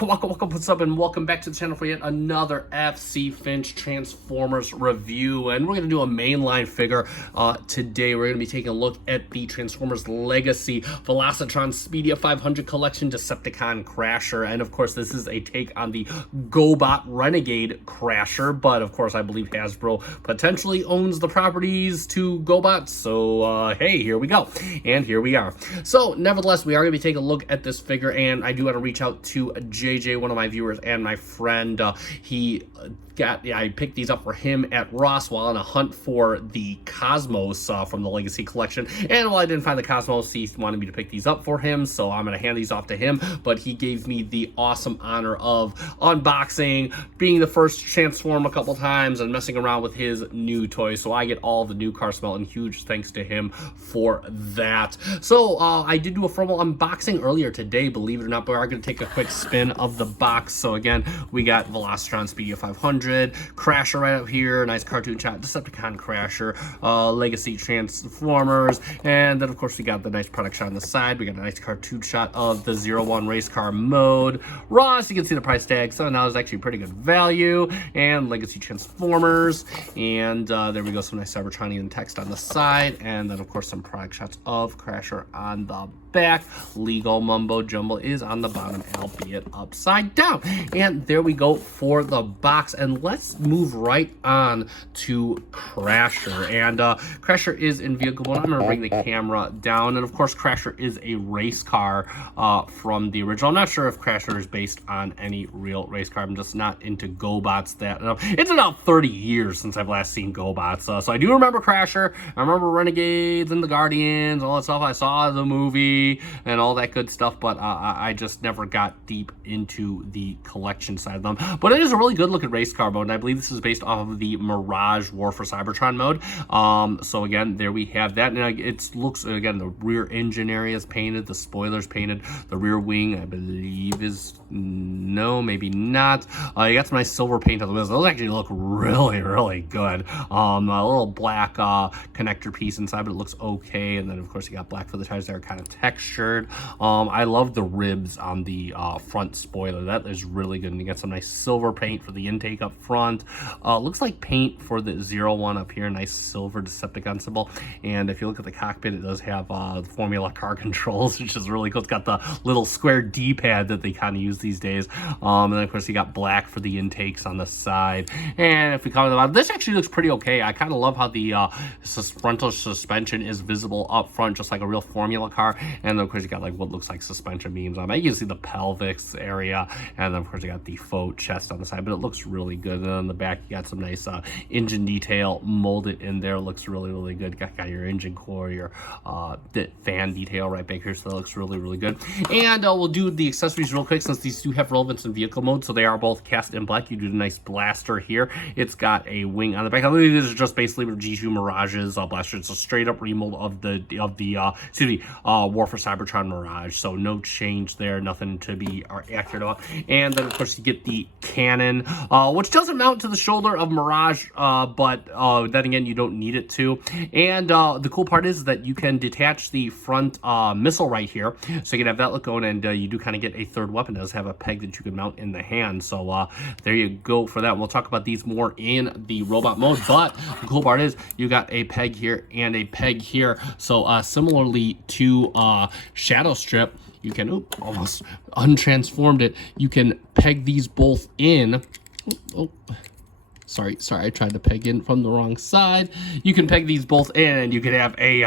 What's up, and welcome back to the channel for yet another FC Finch Transformers review. And we're going to do a mainline figure today. We're going to be taking a look at the Transformers Legacy Velocitron Speedia 500 Collection Decepticon Crasher. And of course, this is a take on the GoBot Renegade Crasher. But of course, I believe Hasbro potentially owns the properties to GoBots. So hey, here we go. And here we are. So nevertheless, we are going to be taking a look at this figure, and I do want to reach out to JJ, one of my viewers and my friend. I picked these up for him at Ross while on a hunt for the Cosmos from the Legacy Collection. And while I didn't find the Cosmos, he wanted me to pick these up for him, so I'm going to hand these off to him. But he gave me the awesome honor of unboxing, being the first to transform a couple times, and messing around with his new toys. So I get all the new car smell, and huge thanks to him for that. So I did do a formal unboxing earlier today, believe it or not, but we are going to take a quick spin of the box. So again, we got Velocitron Speedia 500, Crasher right up here, nice cartoon shot, Decepticon Crasher, Legacy Transformers, and then of course we got the nice product shot on the side. We got a nice cartoon shot of the 01 race car mode. Ross, you can see the price tag, so now it's actually pretty good value, and Legacy Transformers, and there we go, some nice Cybertronian text on the side, and then of course some product shots of Crasher on the back. Legal mumbo jumbo is on the bottom, albeit upside down. And there we go for the box, and let's move right on to Crasher. And Crasher is in vehicle mode. I'm going to bring the camera down, and of course Crasher is a race car from the original. I'm not sure if Crasher is based on any real race car. I'm just not into GoBots that it's about 30 years since I've last seen GoBots, so I do remember Crasher. I remember Renegades and the Guardians, all that stuff. I saw the movie and all that good stuff, but I just never got deep into the collection side of them. But it is a really good looking race car mode, and I believe this is based off of the Mirage War for Cybertron mode. So again, there we have that, and it looks, again, the rear engine area is painted, the spoilers painted, the rear wing I believe is, no, maybe not. You got some nice silver paint on the wheels. Those actually look really good. A little black connector piece inside, but it looks okay. And then of course you got black for the tires that are kind of textured. I love the ribs on the front spoiler. That is really good. And you got some nice silver paint for the intake up front. Looks like paint for the 01 up here. Nice silver Decepticon symbol. And if you look at the cockpit, it does have the Formula car controls, which is really cool. It's got the little square D-pad that they kind of use these days. And then of course you got black for the intakes on the side. And if we come to the bottom, this actually looks pretty okay. I kind of love how the frontal suspension is visible up front, just like a real Formula car. And then of course you got like what looks like suspension beams on it. You can see the pelvis area, and then of course you got the faux chest on the side, but it looks really good. And on the back you got some nice engine detail molded in there. Looks really good. Got your engine core, your fan detail right back here, so that looks really good. And we'll do the accessories real quick, since these do have relevance in vehicle mode. So they are both cast in black. You do the nice blaster here. It's got a wing on the back. I believe this is just basically G2 Mirage's blaster. It's a straight up remold of the War for Cybertron Mirage. So no change there, nothing to be accurate about. And then of course you get the cannon, which doesn't mount to the shoulder of Mirage, but then again, you don't need it to. And the cool part is that you can detach the front missile right here, so you can have that look going, and you do kind of get a third weapon. It does have a peg that you can mount in the hand, so there you go for that. We'll talk about these more in the robot mode, but the cool part is you got a peg here and a peg here. So similarly to Shadow Strip, you can almost untransformed it. You can peg these both in. Sorry, I tried to peg in from the wrong side. You can peg these both in, and you can have a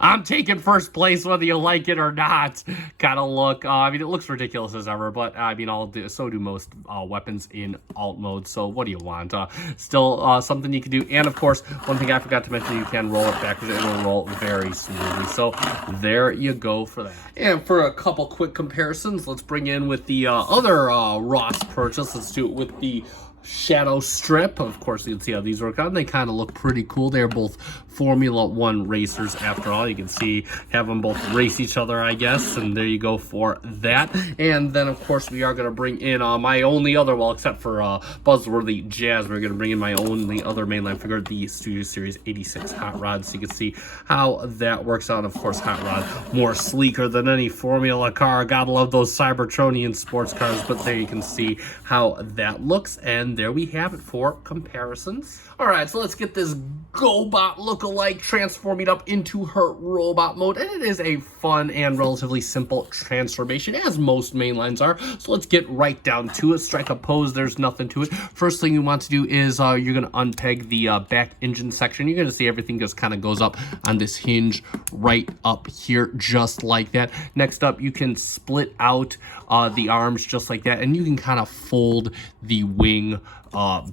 I'm taking first place whether you like it or not kind of look. I mean, it looks ridiculous as ever, but I mean, so do most weapons in alt mode. So what do you want? Still something you can do. And of course, one thing I forgot to mention, you can roll it backwards. It will roll very smoothly. So there you go for that. And for a couple quick comparisons, let's bring in with the other Ross purchase. Let's do it with the shadow strip. Of course, you can see how these work out, and they kind of look pretty cool. They're both Formula One racers after all. You can see, have them both race each other, I guess, and there you go for that. And then, of course, we are going to bring in my only other, well, except for Buzzworthy Jazz, we're going to bring in my only other mainline figure, the Studio Series 86 Hot Rod, so you can see how that works out. Of course, Hot Rod, more sleeker than any Formula car. Gotta love those Cybertronian sports cars, but there you can see how that looks, and there we have it for comparisons. All right, so let's get this GoBot look-alike transforming up into her robot mode, and it is a fun and relatively simple transformation, as most mainlines are. So let's get right down to it. Strike a pose, there's nothing to it. First thing you want to do is you're going to unpeg the back engine section. You're going to see everything just kind of goes up on this hinge right up here, just like that. Next up, you can split out the arms just like that, and you can kind of fold the wing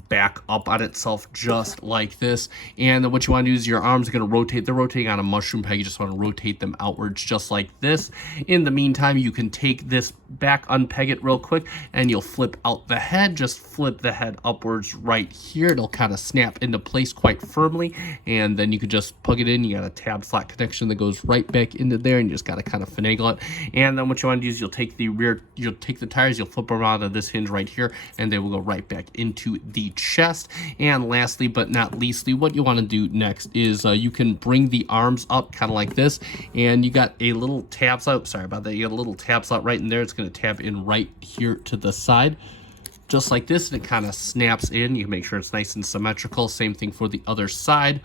back up on itself just like this. And then what you want to do is your arms are going to rotate. They're rotating on a mushroom peg. You just want to rotate them outwards just like this. In the meantime, you can take this back, unpeg it real quick, and you'll flip out the head. Just flip the head upwards right here. It'll kind of snap into place quite firmly, and then you can just plug it in. You got a tab slot connection that goes right back into there, and you just got to kind of finagle it. And then what you want to do is you'll take the tires, you'll flip them out of this hinge right here, and they will go right back into the chest. And lastly but not leastly, what you want to do next is you can bring the arms up kind of like this, and you got a little tab slot. Sorry about that. You got a little tab slot right in there. It's going to tab in right here to the side, just like this, and it kind of snaps in. You can make sure it's nice and symmetrical. Same thing for the other side.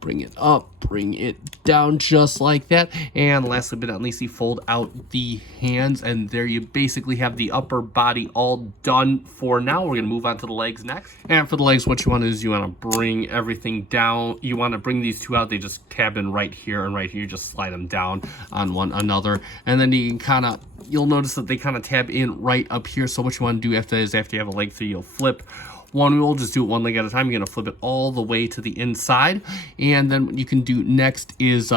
Bring it up, bring it down just like that. And lastly but not least, you fold out the hands, and there you basically have the upper body all done for now. We're going to move on to the legs next. And for the legs, what you want to do is you want to bring everything down. You want to bring these two out. They just tab in right here and right here. You just slide them down on one another. And then you can kind of, you'll notice that they kind of tab in right up here. So what you want to do after that is after you have a leg 3, you'll flip one. We'll just do it one leg at a time. You're going to flip it all the way to the inside. And then what you can do next is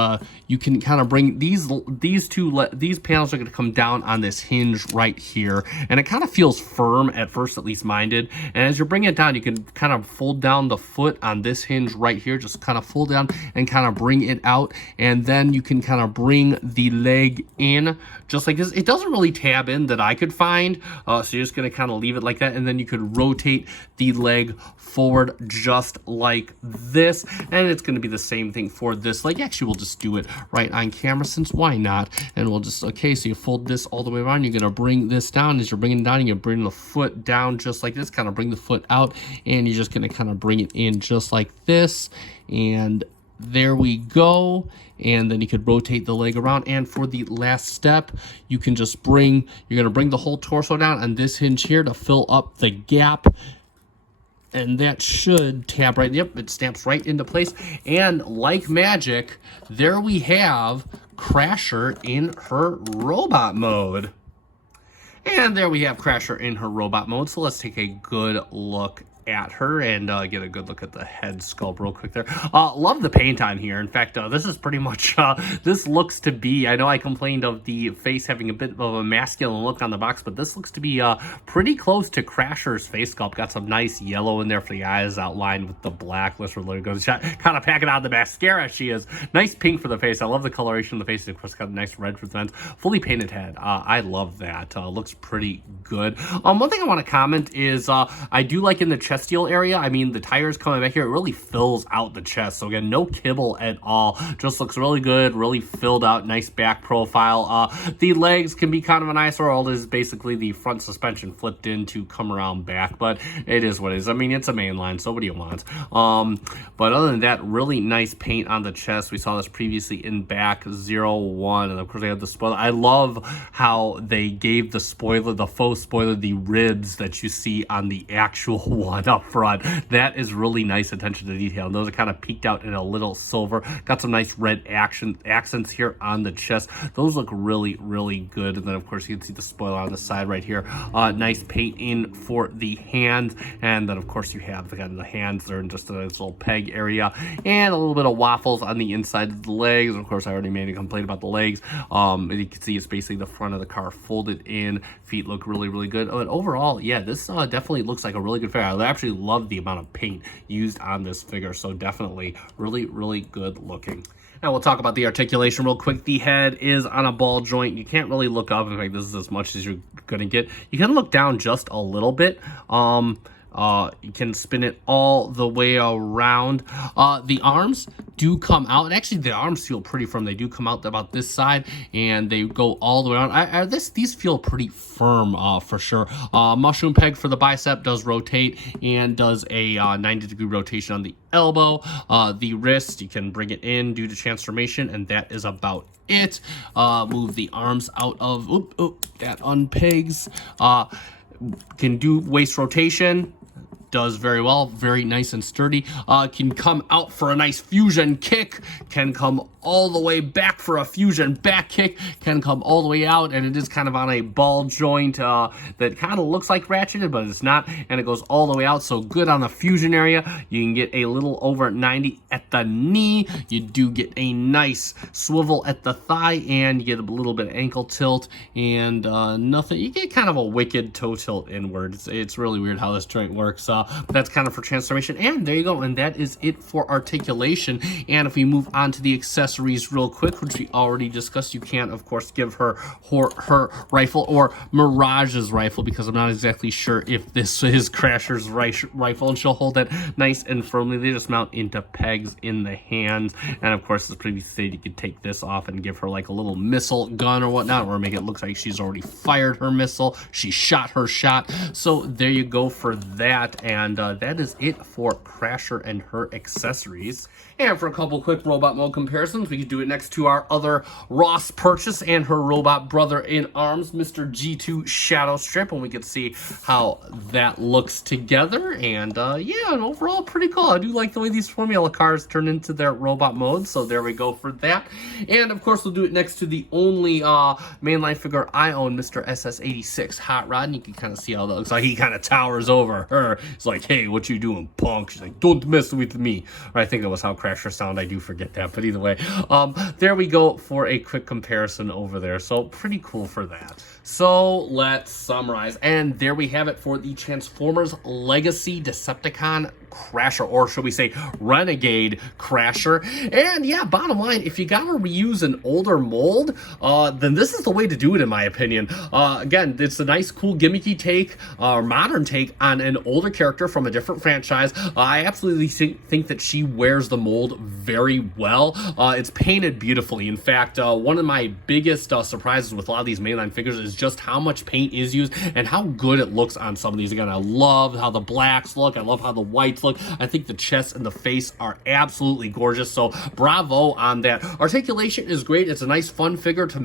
you can kind of bring these panels are going to come down on this hinge right here. And it kind of feels firm at first, at least mine did. And as you're bringing it down, you can kind of fold down the foot on this hinge right here. Just kind of fold down and kind of bring it out. And then you can kind of bring the leg in just like this. It doesn't really tab in that I could find. So you're just going to kind of leave it like that. And then you could rotate the leg forward just like this, and it's going to be the same thing for this leg. Actually, we'll just do it right on camera, since why not? And we'll just, okay, so you fold this all the way around. You're going to bring this down. As you're bringing it down, you're bringing the foot down just like this, kind of bring the foot out, and you're just going to kind of bring it in just like this, and there we go. And then you could rotate the leg around. And for the last step, you can just you're going to bring the whole torso down on this hinge here to fill up the gap. And that should tab right, yep, it stamps right into place. And like magic, there we have Crasher in her robot mode. And there we have Crasher in her robot mode. So let's take a good look at her and get a good look at the head sculpt real quick there. Love the paint on here. In fact, this is pretty much, this looks to be, I know I complained of the face having a bit of a masculine look on the box, but this looks to be pretty close to Crasher's face sculpt. Got some nice yellow in there for the eyes, outlined with the black. Let's really go kind of packing out the mascara. She is nice pink for the face. I love the coloration of the face. Of course, got a nice red for the ends. Fully painted head. I love that. Looks pretty good. One thing I want to comment is I do like in the chestial area, I mean, the tires coming back here, it really fills out the chest. So again, no kibble at all. Just looks really good, really filled out, nice back profile. The legs can be kind of an eyesore. All it is basically the front suspension flipped in to come around back, but it is what it is. I mean, it's a mainline, so what do you want? But other than that, really nice paint on the chest. We saw this previously in back 01, and of course they have the spoiler. I love how they gave the spoiler, the faux spoiler, the ribs that you see on the actual one up front. That is really nice attention to detail. And those are kind of peeked out in a little silver. Got some nice red accents here on the chest. Those look really, really good. And then of course you can see the spoiler on the side right here. Nice paint in for the hands. And then of course you have the hands. They're in just a nice little peg area. And a little bit of waffles on the inside of the legs. And of course I already made a complaint about the legs. And you can see it's basically the front of the car folded in. Feet look really, really good. But overall, yeah, this definitely looks like a really good figure. I actually love the amount of paint used on this figure. So definitely really, really good looking. Now we'll talk about the articulation real quick. The head is on a ball joint. You can't really look up. In fact, this is as much as you're gonna get. You can look down just a little bit. You can spin it all the way around. The arms do come out, and actually the arms feel pretty firm. They do come out about this side, and they go all the way around. These feel pretty firm for sure. Mushroom peg for the bicep does rotate and does a 90-degree rotation on the elbow. The wrist, you can bring it in due to transformation, and that is about it. Move the arms out of, that unpegs. Can do waist rotation. Does very well, very nice and sturdy. Can come out for a nice fusion kick, can come all the way back for a fusion back kick, can come all the way out, and it is kind of on a ball joint that kind of looks like ratcheted, but it's not, and it goes all the way out, so good on the fusion area. You can get a little over 90 at the knee. You do get a nice swivel at the thigh, and you get a little bit of ankle tilt, and nothing. You get kind of a wicked toe tilt inward. It's really weird how this joint works. But that's kind of for transformation, and there you go, and that is it for articulation. And if we move on to the accessories real quick, which we already discussed, you can of course give her rifle, or Mirage's rifle, because I'm not exactly sure if this is Crasher's rifle, and she'll hold that nice and firmly. They just mount into pegs in the hands, and of course as previously stated, you could take this off and give her like a little missile gun or whatnot, or make it look like she's already fired her missile, she shot her shot. So there you go for that. And that is it for Crasher and her accessories. And for a couple quick robot mode comparisons, we could do it next to our other Ross purchase and her robot brother in arms, Mr. G2 Shadow Strip, and we could see how that looks together. And yeah, and overall pretty cool. I do like the way these Formula cars turn into their robot mode, so there we go for that. And of course we'll do it next to the only mainline figure I own, Mr. SS86 Hot Rod, and you can kind of see how that looks like. He kind of towers over her. It's like, hey, what you doing, punk? She's like, don't mess with me. Or I think that was how Crasher sound. I do forget that, but either way, there we go for a quick comparison over there. So pretty cool for that. So let's summarize, and there we have it for the Transformers Legacy Decepticon Crasher, or should we say Renegade Crasher. And yeah, bottom line, if you gotta reuse an older mold, then this is the way to do it, in my opinion. Again, it's a nice, cool, gimmicky take, modern take on an older character from a different franchise. I absolutely think that she wears the mold very well. It's painted beautifully. In fact, one of my biggest surprises with a lot of these mainline figures is just how much paint is used and how good it looks on some of these. Again, I love how the blacks look. I love how the whites look. I think the chest and the face are absolutely gorgeous, so bravo on that. Articulation is great. It's a nice fun figure to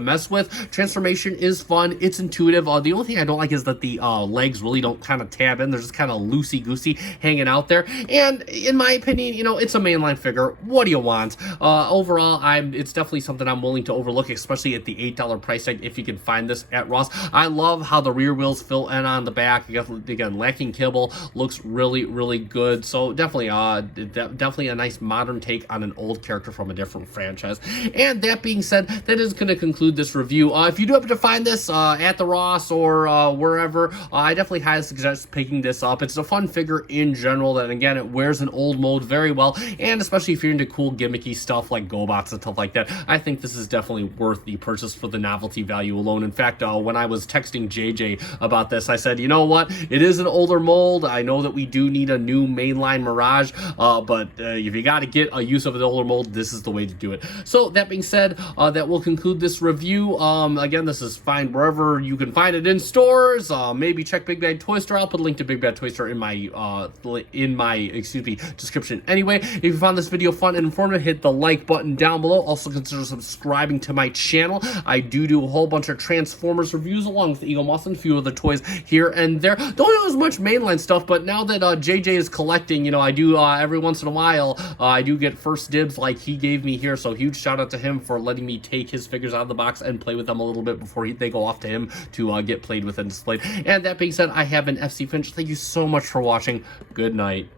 mess with. Transformation is fun. It's intuitive. The only thing I don't like is that the legs really don't kind of tab in. They're just kind of loosey-goosey hanging out there, and in my opinion, you know, it's a mainline figure. What do you want? Overall, it's definitely something I'm willing to overlook, especially at the $8 price tag if you can find this at Ross. I love how the rear wheels fill in on the back. Again, lacking kibble, looks really, really good. So definitely a nice modern take on an old character from a different franchise. And that being said, that is going to conclude this review. If you do happen to find this at the Ross or wherever, I definitely highly suggest picking this up. It's a fun figure in general, that again, it wears an old mold very well, and especially if you're into cool gimmicky stuff like GoBots and stuff like that, I think this is definitely worth the purchase for the novelty value alone. In fact, when I was texting JJ about this, I said, you know what, it is an older mold. I know that we do need a new mainline Mirage, but if you got to get a use of an older mold, this is the way to do it. So that being said, that will conclude this review. Again, this is fine wherever you can find it in stores. Maybe check Big Bad Toy Store. I'll put a link to Big Bad Toy Store in my description anyway. If you found this video fun and informative, hit the like button down below. Also consider subscribing to my channel. I do a whole bunch of Transformers reviews along with Eagle Moss and a few other toys here and there. Don't do as much mainline stuff, but now that JJ is collecting, you know, I do every once in a while, I do get first dibs like he gave me here, so huge shout out to him for letting me take his figures out of the box and play with them a little bit before they go off to him to get played with and displayed. And that being said, I have been FC Finch. Thank you so much for watching. Good night.